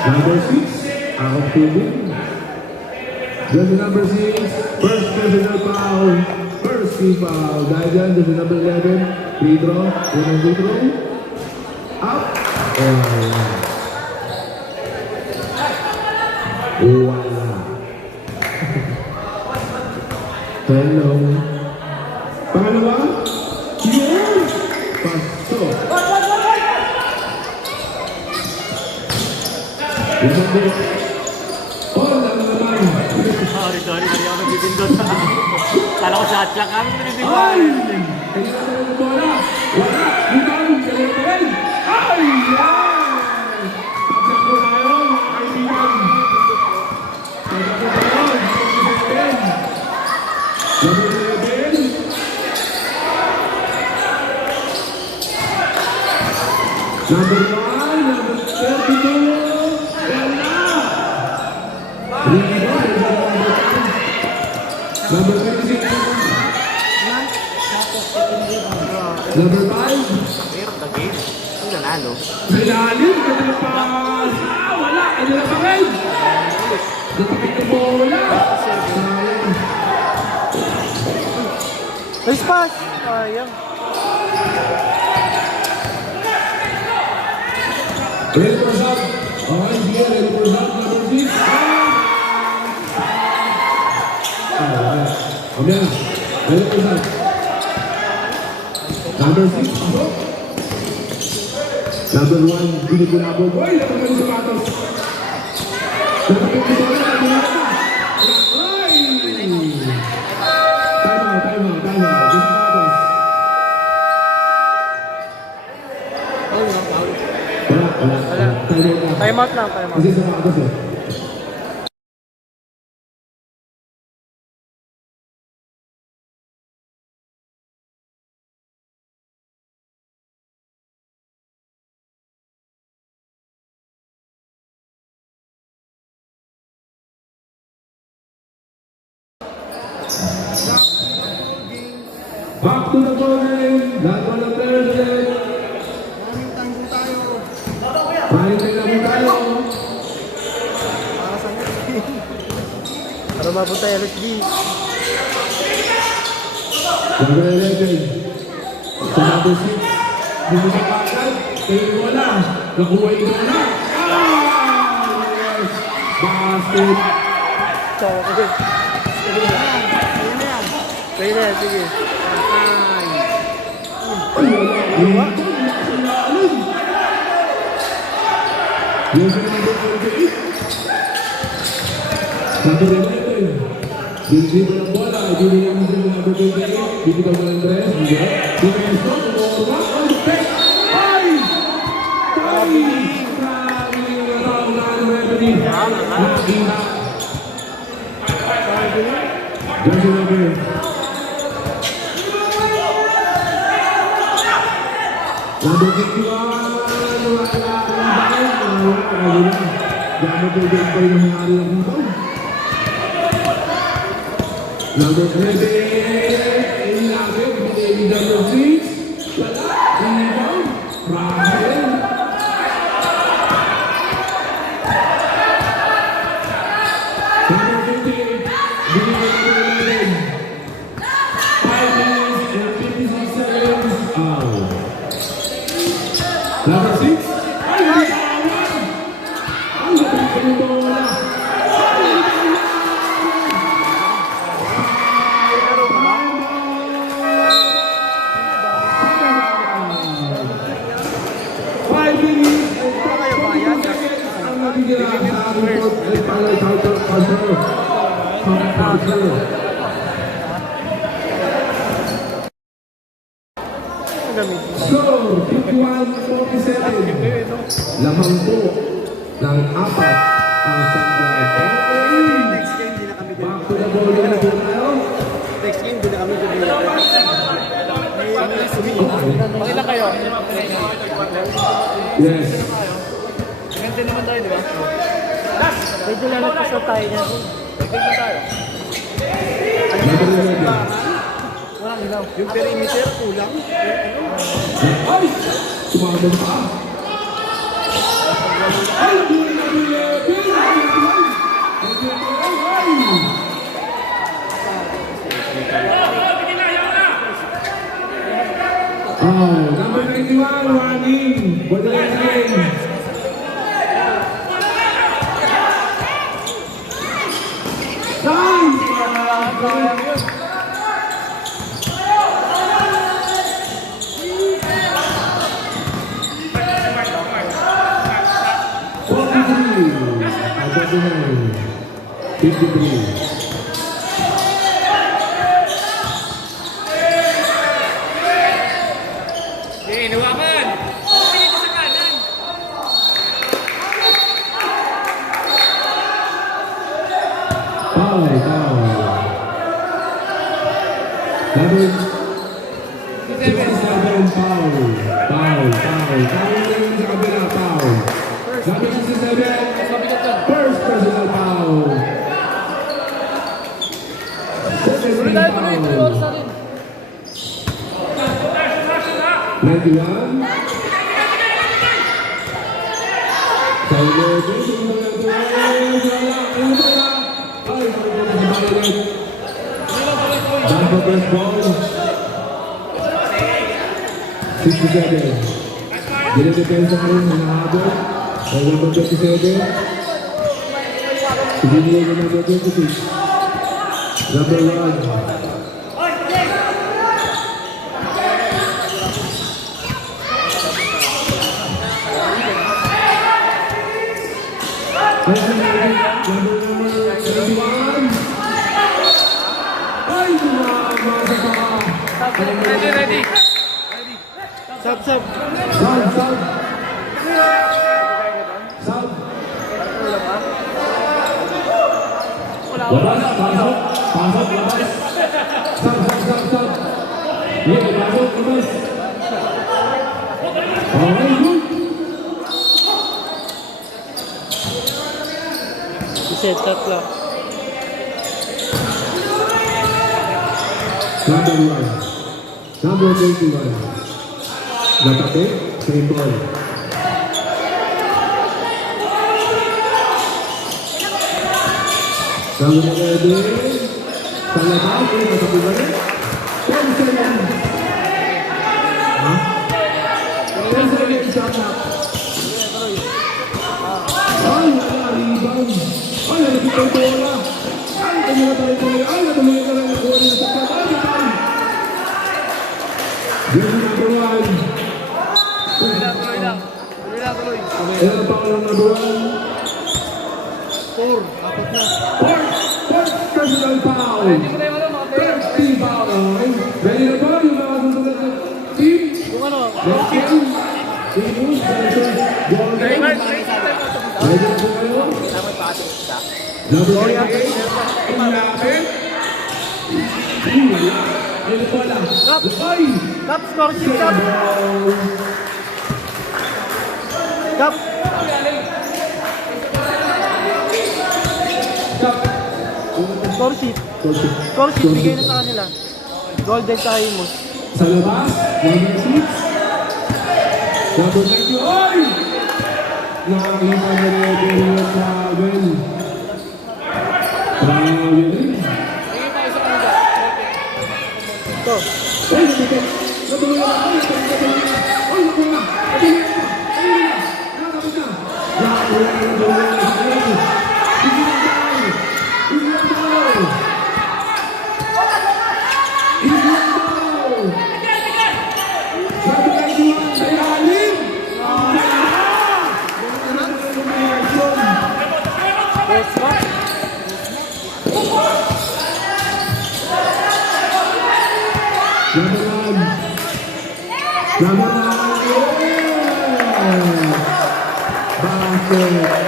Number 6, out of shooting. Jersey number 6, first personal foul. First team foul. Dahil dyan, jersey number 11, free throw. Unang free throw. Up. Wala. Wala. Hello. Pangalawa? Yun! Pasto. Isang bit. All ang naman. Sorry, ako nagbibindot. Kala ko shot clock kami nagbibindot. Ay! Kailangan na ng bola. Wala. Rebound. Kailangan pa rin. Ay! Yan! Pagsak po tayo, mga kaibigan. Pagsak po tayo, mga kaibigan. Number 11. Number 1, number 32. Wala. Number 26. Number 5. Pero the game, yung nanalo. Sa ilalim, kanila pa. Wala, kanila pa rin. Napakit na bola. Sayang. Nice pass. Sayang. Ready for shot. Okay, sige, ready for shot. Number 6. Okay na. Ready for shot. Number 6. Pasok. Number 1. Binibulabog. Uy, lapag mo yung sapatos. Lapag mo yung sapatos. Ay! Time out. Yung sapatos. Wala. Time out lang, time out. Kasi sapatos eh. Back to the corner. Lahat mo ng players ulit. Maraming tayo tayo. Para mapunta yung LSD. Number 11. Sa number 6. Dito sa kanan. Kayo wala. Nakuha yung wala. Yes! Basket. Okay. Sige na. Sige na, sige. Ay, wala. Yes, number 48. Number 11. Hindi mo ng bola. Hindi mo ng number 28. Hindi ka mo ng dress. Hindi ka. Defense mo. Tumorma. Ay! Ay! Ay! Grabe yung narang na ng referee. Nakita. Jersey number. Number 51. Gamit yung game pa rin ang mga arilang dito. Number 7. Inabit. Hindi number 6. Wala. Rebound. Rahel. Number 58. Binigay number 11. Ang gamit. Score, 51-47. Lamang po ng apat ang Sunday. Next game, di na kami Back to the ball na po tayo. Next game, di na kami gagawin. Pakita kayo. Yes. Ganti naman tayo, di ba? Medyo lalagpas na tayo niya. Tignan tayo. Number 11. Walang ilaw. Yung perimeter, kulang. Ay! Tumama pa. Ay! Oh, number 91 running for the next game. Nice! Okay, nawakan. Okay, dito sa kanan. Foul. Number 67, foul. Foul. Foul sa kabila, foul. Number 67, first personal foul. Tuloy tayo, tuloy. Tuloy oras natin. 91. First ball. 67. Dinidepensa ko rin ng habol. Ang number 27. Ibinigay ko number 26. Number 1. Ready. Sub, sub. Labas, pasok, labas. Sub. Yeah, pasok, labas. Okay, good. Set up lang. Number 1. Number 21. Natapi, same ball. Number 11. Sa labas, natapi ba rin? 10 seconds. Ha? 10 seconds, shot up. Ay, wala, rebound. Ay, nalagit ang bola. Ay, tumulatay ko. Ay, natumulat ka lang ang bola. Ay, natay. Game number 1. Tuloy lang. Ilan pa lang number 1? 4. Apat na. Fourth personal foul. Hindi mo tayo mga player. 30 foul. Ready na ba yung mga susunod na team? Yung ano, Next game. Imus versus Golden. Ready na po kayo? Number 28. Malapit. Wala. Ayun po lang. Ay! Cap, score sheet, Cap. Cap. Score sheet. Score sheet, bigay na sa kanila. Golden sa Imus. Sa labas, number 6. Number 90. Ay! Nakakita na rin yung travel. Travel rin. Ito. Ay, natuloy na. Ay, natuloy na. Ay, natuloy na. Natuloy na. Ayun na. Nakakapit na. Natuloy na. Natuloy na. Hindi na tayo. Hindi na tayo. Hindi na tayo. Sabi ka ito sa ilalim. First match. Number 9. Basket.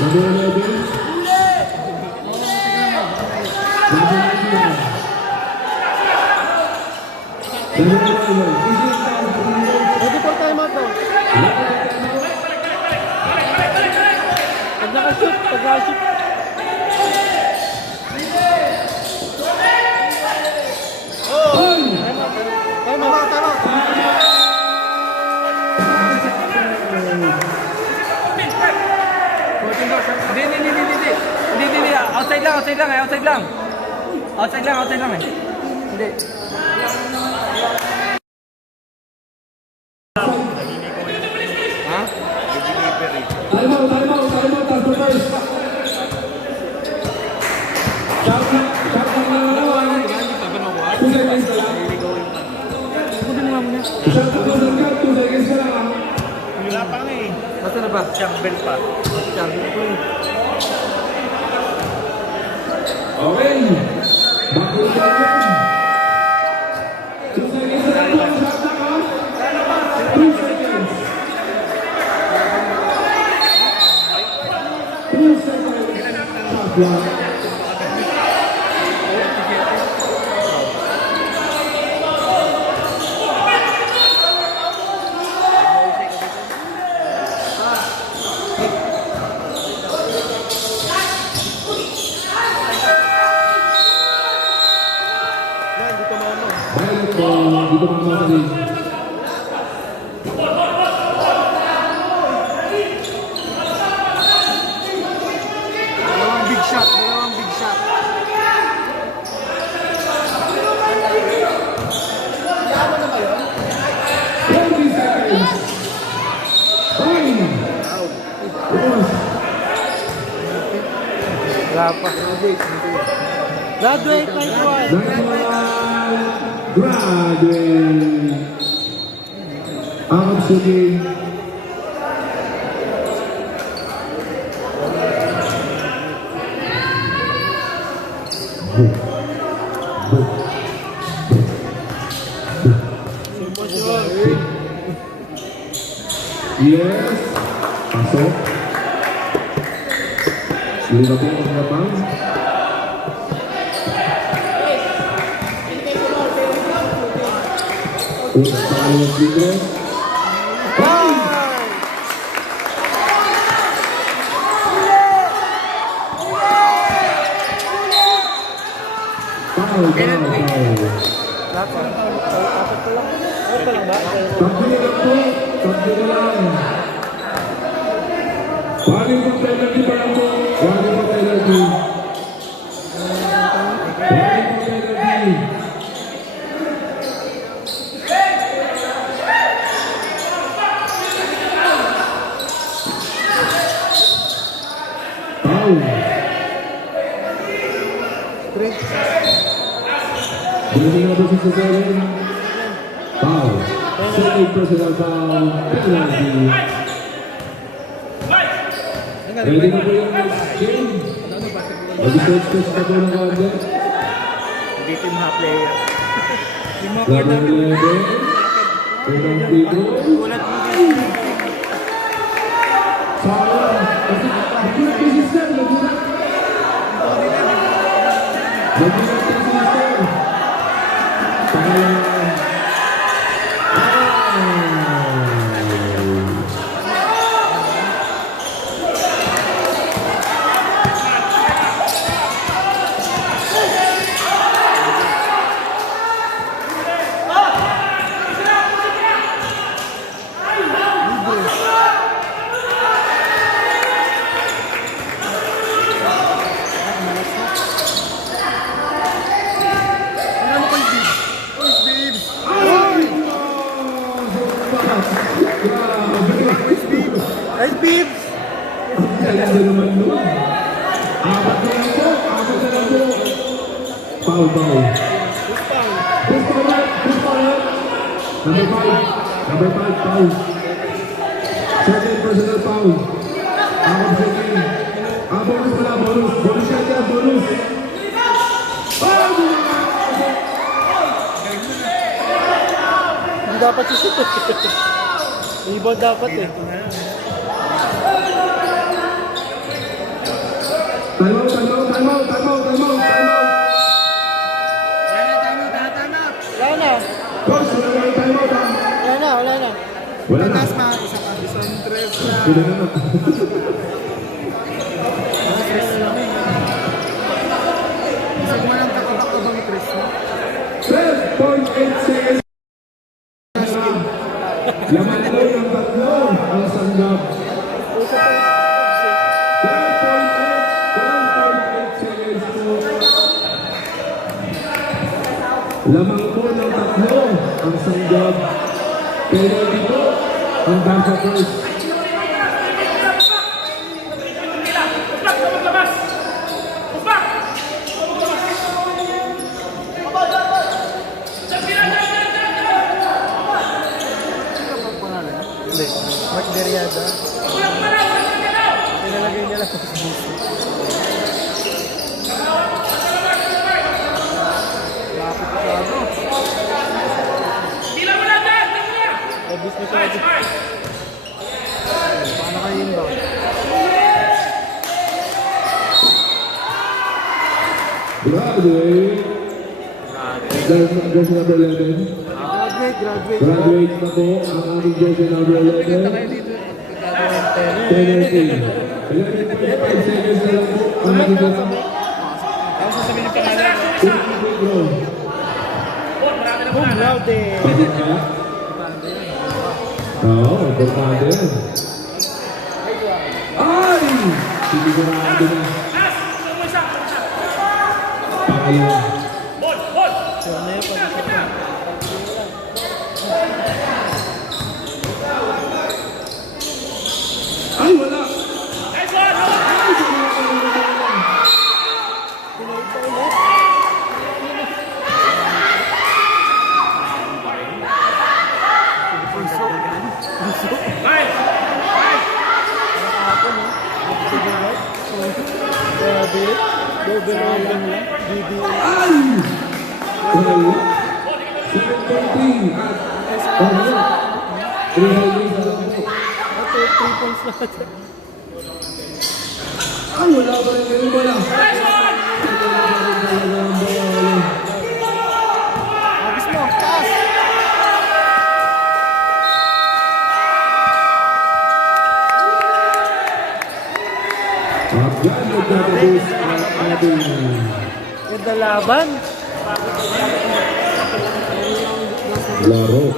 Number 11. Ready for timeout daw. Pag nakashoot, pag nakashoot. Timeout. Hindi. Outside lang. Outside lang eh. Hindi. Ha? Time out, taas na first. Shout na lang. 2 seconds ka lang. Shout na 2 seconds ka lang. Wala pa nga eh. Basta na ba? Chamber pa. Okay. Back to the game. 2 seconds ka lang. Shout na ka. 2 seconds. 2 seconds. Shot lang. Violet ball, dito mamamali. Dalawang big shot. 20 seconds. Fine. Wala pa. Graduate na ito. Graduate. Out of shooting. Yes. Pasok. Lilapin ang labang. Pangalawang libre. Foul. Tatlo na lang. Waling pang penalty pa lang po. Waling pang penalty. Foul. Bulletin number 67. Foul. Second personal foul. Penalty. Ready na po yung next game. Mag-stretch na po ng konti. Hindi team half player. Laban 11. Unang tito. Sayang. Kasi nagulat yung system. Nagulat yung system. Pangalan. Nice beeps! Ang ganda naman nun. Apat na lang po. Foul. Who's foul? Who's foul? Number 5, foul. Second personal foul. Ako second. Bonus pala, bonus. Bonus yan yan, bonus. Hindi dapat si Rebound dapat eh. Time out. Wala na. Coach, wala na yung time out ha. Wala na. Wala na. Sila na. Twelve point 8 seconds. Laman ko ng tatlo ang sanggap. 12.8 seconds po. Lamang po ng tatlo ang sanggap. Pero dito ang Dancers. Hindi. Mark Deriada. Pinalagay niya lang sa Facebook. Lapit ko sa ano. Obvious mo siya. Paano kayo yun ba? Jersey number 11. Graduate na po ang aming jersey number 11. Penalty. 11.5 seconds na lang po ang magiging Cum laude. Oo, importante yan. Ay! Sinigurado na. Pangalawa. Ay, wala! Double lang lang. Ay! Wala! 7.3 at wala! 3 na lang po. Ito, 3 points na ito. Ay, wala pa rin ngayon, wala! Abis mo, taas! At yan, magtatapos ang ating Ganda laban. laro.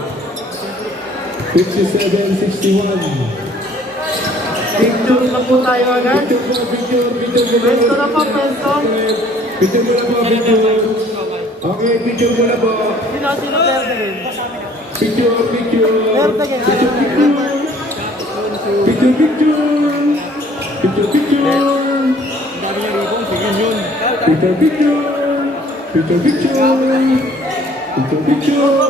57-61. Picture na po tayo agad. Picture. Pwesto na po, pwesto. Picture mo na po, picture. Okay, picture mo na po. Sino Perdegin? Picture. Perdegin. Picture.